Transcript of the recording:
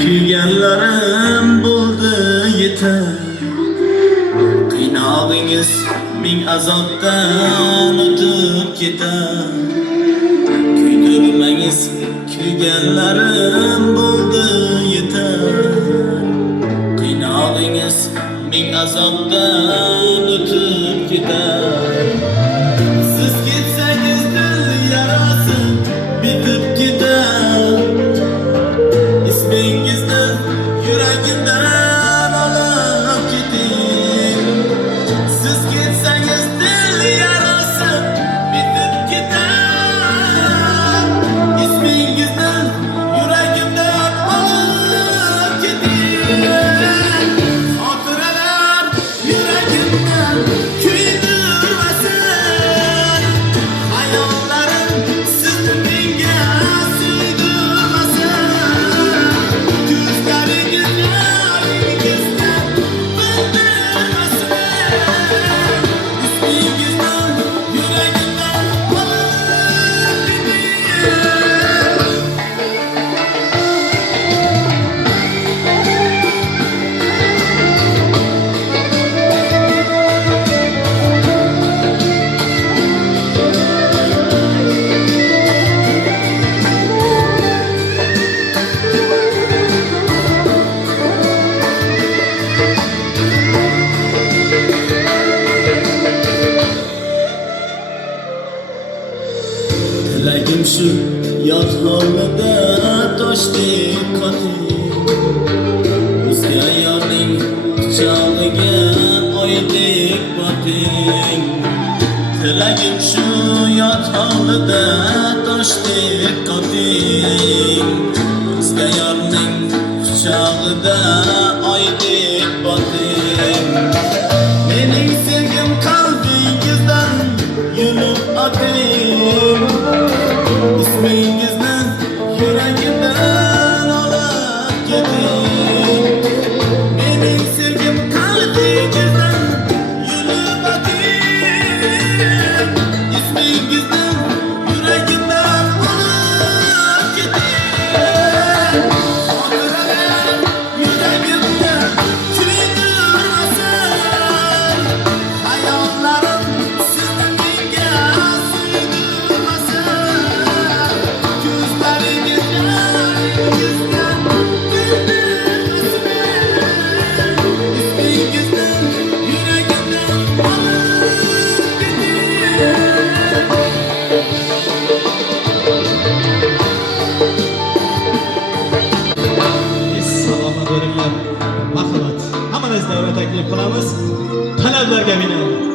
Kuyganlarim bo'ldi yetar, qiynog'ingiz ming azobdan o'tib ketar. Kuydirmangiz, kuyganlarim bo'ldi yetar, qiynog'ingiz ming azobdan o'tib ketar. Siz ketsangiz dil yarasi bitib ketar. İsmingizni yuragimdan olib keting. Siz ketsangiz dil yarasi bitib ketar. İsmingizni yuragimdan olib keting. Xotiralar yuragimdan kuydirmasin. Hayollarim sizni menga Tilagim shu yot hovlida toshdek qoting. O'zga yorning quchog'iga oydek boting. Tilagim shu yot hovlida toshdek qoting. O'zga yorning quchog'ida oydek boting. Mening sevgim qalbingizdan yulib oting. İsmingizni yuragimdan olib keting. Mening sevgim qalbingizdan yulib oting. İsmingizni yuragimdan olib keting. Xotiralar yuragimga kuydirmasin. Hayollarim sizni menga Mahlumat, hammanizdan taklif qilamiz. Talablarga binoan